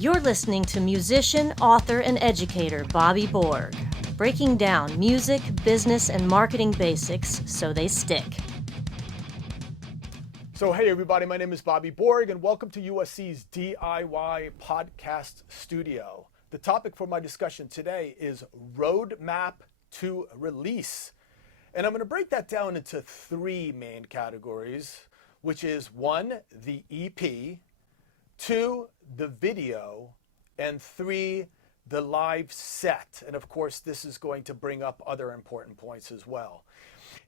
You're listening to musician, author, and educator Bobby Borg, breaking down music, business, and marketing basics so they stick. So hey everybody, my name is Bobby Borg and welcome to USC's DIY podcast studio. The topic for my discussion today is roadmap to release. And I'm going to break that down into three main categories, which is one, the EP, two, the video, and three, the live set. And of course, this is going to bring up other important points as well.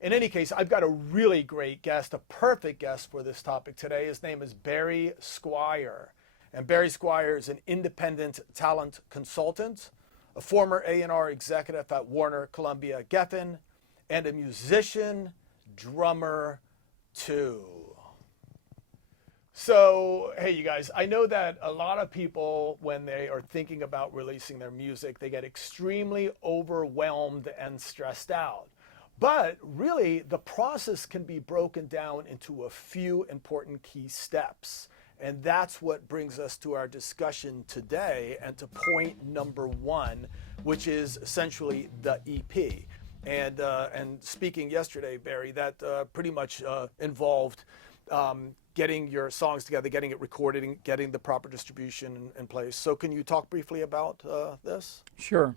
In any case, I've got a really great guest, a perfect guest for this topic today. His name is Barry Squire. And Barry Squire is an independent talent consultant, a former A&R executive at Warner Columbia Geffen, and a musician, drummer too. So, hey, you guys, I know that a lot of people, when they are thinking about releasing their music, they get extremely overwhelmed and stressed out. But really, the process can be broken down into a few important key steps. And that's what brings us to our discussion today and to point number one, which is essentially the EP. And speaking yesterday, Barry, that pretty much involved getting your songs together, getting it recorded, and getting the proper distribution in place. So can you talk briefly about this? Sure.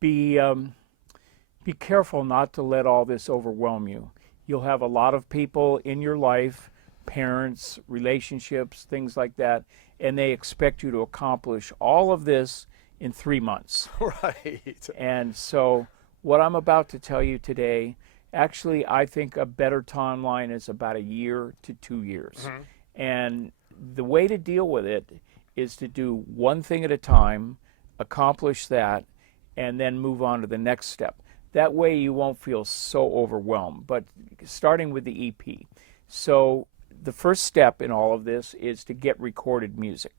Be careful not to let all this overwhelm you. You'll have a lot of people in your life, parents, relationships, things like that, and they expect you to accomplish all of this in 3 months. Right. And so what I'm about to tell you today, actually, I think a better timeline is about a year to 2 years. Mm-hmm. And the way to deal with it is to do one thing at a time, accomplish that, and then move on to the next step. That way you won't feel so overwhelmed. But starting with the EP. So the first step in all of this is to get recorded music.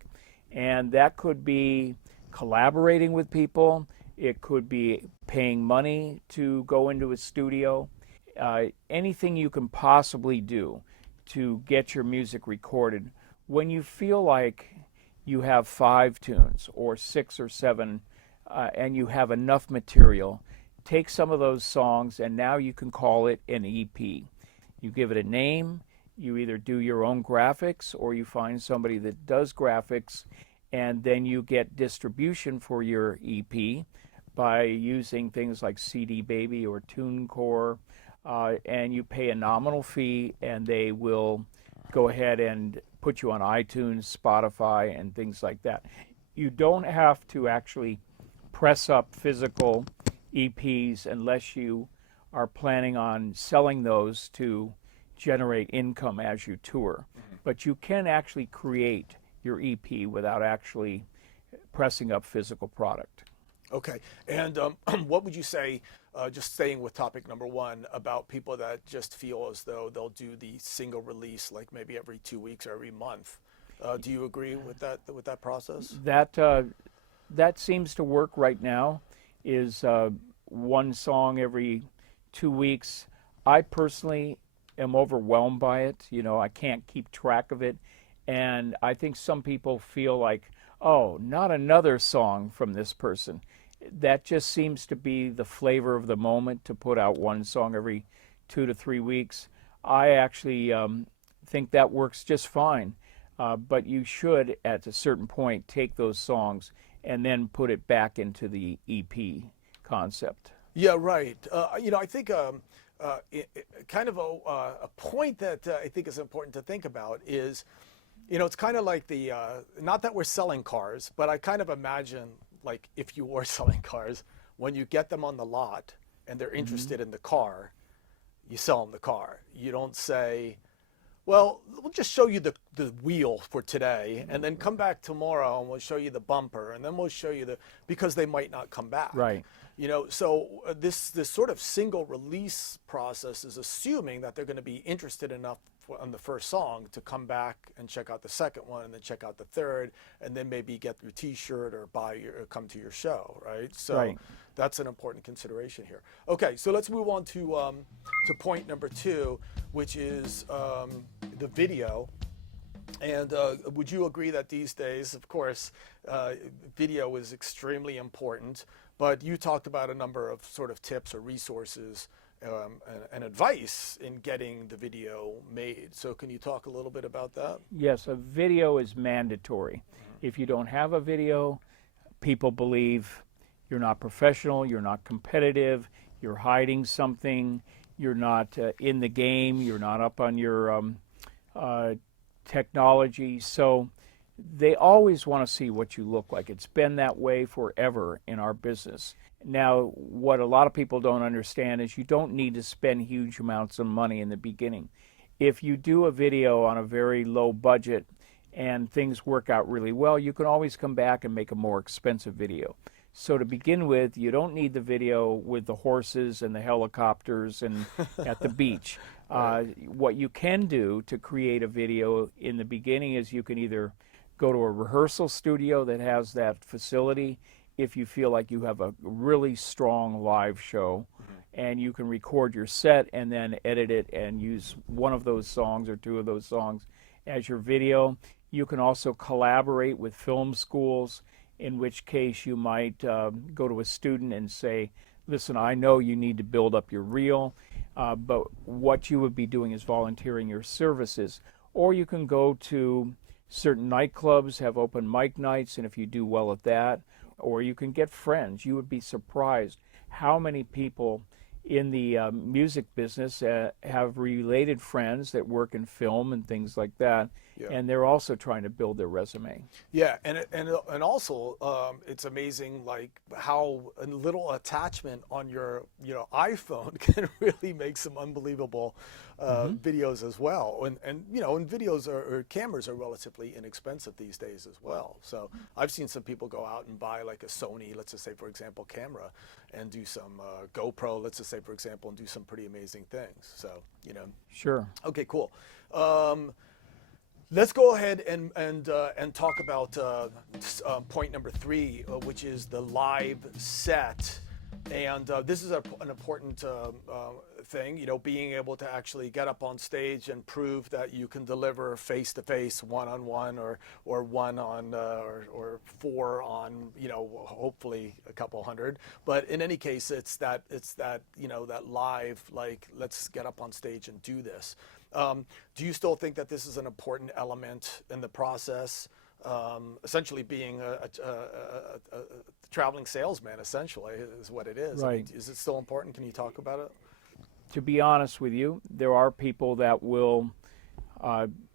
And that could be collaborating with people. It could be paying money to go into a studio. Anything you can possibly do to get your music recorded. When you feel like you have 5 tunes or 6 or 7 and you have enough material, take some of those songs and now you can call it an EP. You give it a name, you either do your own graphics or you find somebody that does graphics, and then you get distribution for your EP by using things like CD Baby or TuneCore. And you pay a nominal fee, and they will go ahead and put you on iTunes, Spotify, and things like that. You don't have to actually press up physical EPs unless you are planning on selling those to generate income as you tour. Mm-hmm. But you can actually create your EP without actually pressing up physical product. Okay, and what would you say, just staying with topic number one, about people that just feel as though they'll do the single release like maybe every 2 weeks or every month? Do you agree with that process? That seems to work right now, is one song every 2 weeks. I personally am overwhelmed by it. You know, I can't keep track of it. And I think some people feel like, oh, not another song from this person. That just seems to be the flavor of the moment, to put out one song every 2 to 3 weeks. I actually think that works just fine. But you should, at a certain point, take those songs and then put it back into the EP concept. Yeah, right. I think kind of a point that I think is important to think about is, it's kind of like not that we're selling cars, but I kind of imagine, like, if you were selling cars, when you get them on the lot and they're interested in the car, you sell them the car. You don't say, well, we'll just show you the wheel for today and then come back tomorrow and we'll show you the bumper and then we'll show you because they might not come back. Right. So this sort of single release process is assuming that they're going to be interested enough on the first song to come back and check out the second one and then check out the third and then maybe get your t-shirt or come to your show, right? So right. That's an important consideration here. Okay, so let's move on to point number two, which is the video. And would you agree that these days, of course, video is extremely important, but you talked about a number of sort of tips or resources and advice in getting the video made. So can you talk a little bit about that? Yes, a video is mandatory. If you don't have a video, people believe you're not professional, you're not competitive, you're hiding something, you're not in the game, you're not up on your technology. So they always want to see what you look like. It's been that way forever in our business. Now, what a lot of people don't understand is you don't need to spend huge amounts of money in the beginning. If you do a video on a very low budget and things work out really well, you can always come back and make a more expensive video. So to begin with, you don't need the video with the horses and the helicopters and at the beach. What you can do to create a video in the beginning is you can either go to a rehearsal studio that has that facility if you feel like you have a really strong live show, and you can record your set and then edit it and use one of those songs or two of those songs as your video. You can also collaborate with film schools, in which case you might go to a student and say, listen, I know you need to build up your reel, but what you would be doing is volunteering your services. Or you can go to certain nightclubs, have open mic nights, and if you do well at that, or you can get friends. You would be surprised how many people in the music business have related friends that work in film and things like that, and they're also trying to build their resume. Yeah, and also it's amazing like how a little attachment on your iPhone can really make some unbelievable videos as well. And videos or cameras are relatively inexpensive these days as well. So I've seen some people go out and buy like a Sony, let's just say for example, camera, and do some GoPro, let's just say for example, and do some pretty amazing things. So Sure. Okay, cool. Let's go ahead and talk about point number 3, which is the live set. And this is an important thing, being able to actually get up on stage and prove that you can deliver face-to-face, one-on-one, or one on, or 4 on, hopefully a couple hundred. But in any case, it's that that live, like, let's get up on stage and do this. Do you still think that this is an important element in the process? Essentially being a traveling salesman, essentially, is what it is. Right. I mean, is it still important? Can you talk about it? To be honest with you, there are people that will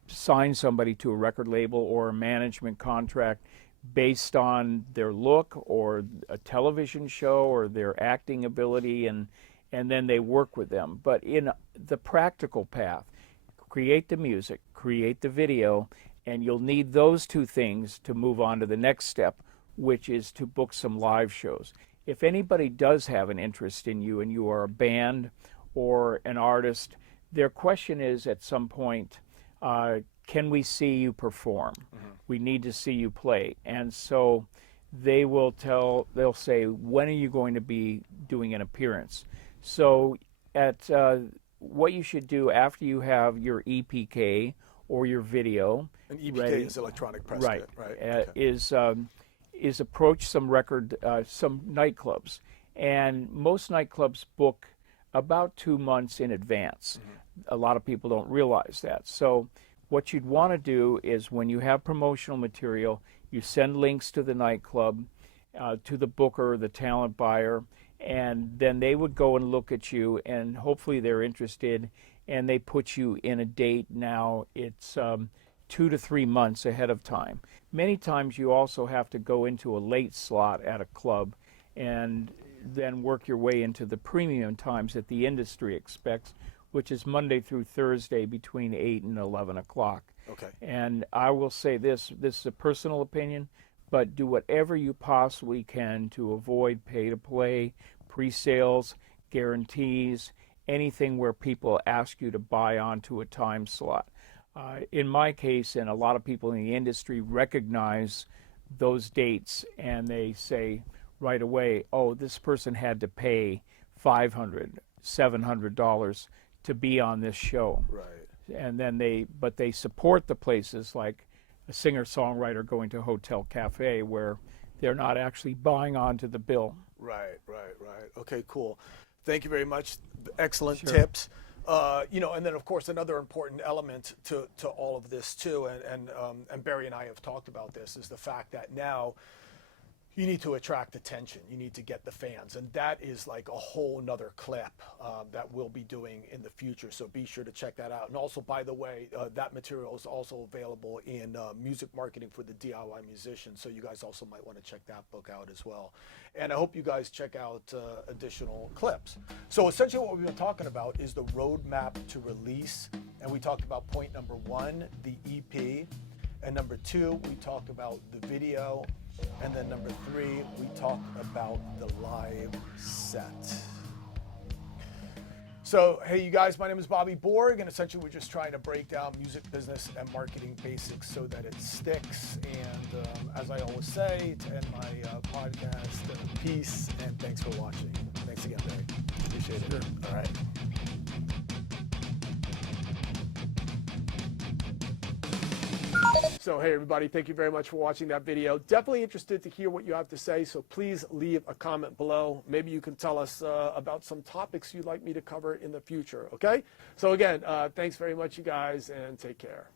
sign somebody to a record label or a management contract based on their look or a television show or their acting ability, and then they work with them. But in the practical path, create the music, create the video, and you'll need those two things to move on to the next step, which is to book some live shows. If anybody does have an interest in you and you are a band or an artist, their question is at some point, can we see you perform? We need to see you play. And so they'll say, when are you going to be doing an appearance? So what you should do after you have your EPK or your video, and EPK ready, is electronic press right, kit, right? Okay. Is approach some nightclubs, and most nightclubs book about 2 months in advance. A lot of people don't realize that. So what you'd want to do is when you have promotional material, you send links to the nightclub, to the booker, the talent buyer, and then they would go and look at you, and hopefully they're interested, and they put you in a date. Now it's 2 to 3 months ahead of time. Many times you also have to go into a late slot at a club and then work your way into the premium times that the industry expects, which is Monday through Thursday between 8 and 11 o'clock. Okay. And I will say this is a personal opinion, but do whatever you possibly can to avoid pay-to-play, pre-sales, guarantees, anything where people ask you to buy onto a time slot. In my case, and a lot of people in the industry recognize those dates, and they say right away, oh, this person had to pay $500, $700 to be on this show. Right. and then they support the places like a singer-songwriter going to a hotel cafe where they're not actually buying onto the bill. Right. Okay, cool. Thank you very much. Excellent Sure. tips. And then of course another important element to all of this too, and Barry and I have talked about this, is the fact that now you need to attract attention. You need to get the fans, and that is like a whole nother clip that we'll be doing in the future. So be sure to check that out. And also, by the way, that material is also available in Music Marketing for the DIY Musician. So you guys also might want to check that book out as well. And I hope you guys check out additional clips. So essentially what we've been talking about is the roadmap to release. And we talked about point number 1, the EP. And number 2, we talked about the video. And then number 3, we talked about the live set. So, hey, you guys, my name is Bobby Borg, and essentially we're just trying to break down music business and marketing basics so that it sticks. And as I always say, to end my podcast, peace and thanks for watching. Thanks again, Barry. Appreciate it. All right. So hey everybody, thank you very much for watching that video. Definitely interested to hear what you have to say, so please leave a comment below. Maybe you can tell us about some topics you'd like me to cover in the future, okay? So again, thanks very much you guys, and take care.